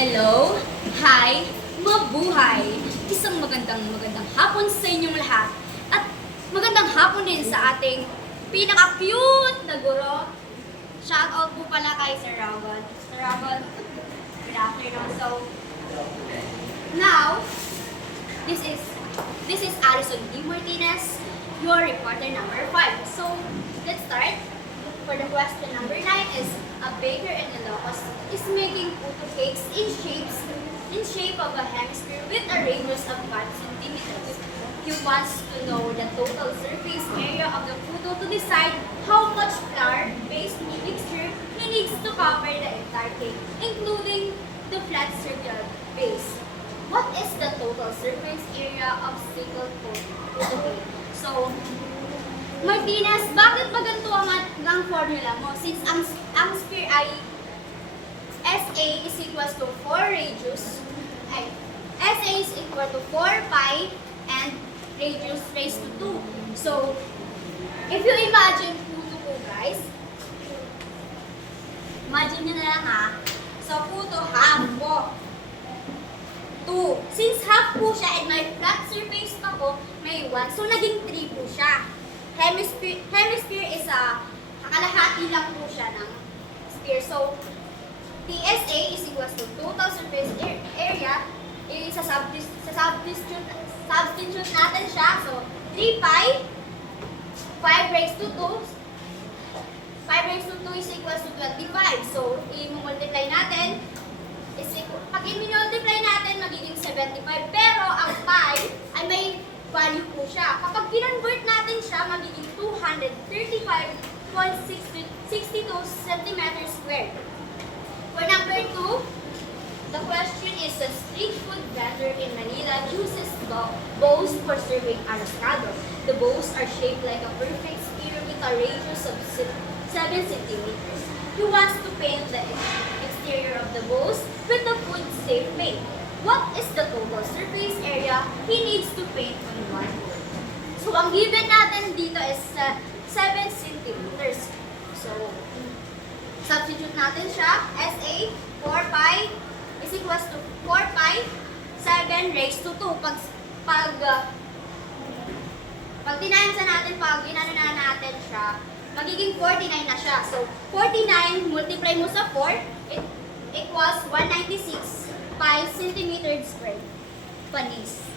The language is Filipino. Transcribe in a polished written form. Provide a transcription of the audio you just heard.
Hello, hi, mabuhay! Isang magandang hapon sa inyong lahat. At magandang hapon din sa ating pinaka-cute na guro. Shout out po pala kay Sir Ragon. Sir Ragon, good afternoon. So, now, this is Alison D. Martinez, your reporter number 5. So, let's start. For the question number 9 is, a baker in Ilocos is making puto cakes in shape of a hemisphere with a radius of 5 centimeters. He wants to know the total surface area of the puto to decide how much flour-based mixture he needs to cover the entire cake, including the flat circular base. What is the total surface area of single puto cake? So, Martinez, bakit ba ganito ang formula mo? Since ang sphere ay SA is equals to 4 radius, SA is equal to 4 pi and radius raised to 2. So, if you imagine puto ko guys, imagine nyo na lang ha. So, puto half po. 2. Since half po siya and may flat surface pa po, may 1. So, naging 3 po siya. Hemisphere is kalahati lang po siya ng sphere. So, TSA is equals to total surface area. Substitute natin siya. So, 3 pi, 5 raised to 2. 5 raised to 2 is equals to 25. So, i-multiply natin. Pag i-multiply natin, magiging 75. Pero, ang pi ay may value po siya. Kapag kinonvert natin siya, magiging 235.62 centimeters squared. For number 2, the question is, a street food vendor in Manila uses bows for serving arroscado. The bows are shaped like a perfect sphere with a radius of 7 centimeters. He wants to paint the exterior of the bows with a food-safe paint. What is the total surface area he needs to paint on one board? So, ang given natin dito is 7 centimeters. So, substitute natin siya. SA, 4 pi is equals to 4 pi, 7 raised to 2. Pag tinansa natin, pag inano na natin siya, magiging 49 na siya. So, 49 multiply mo sa 4, it equals 196 pi centimeters squared. Panis.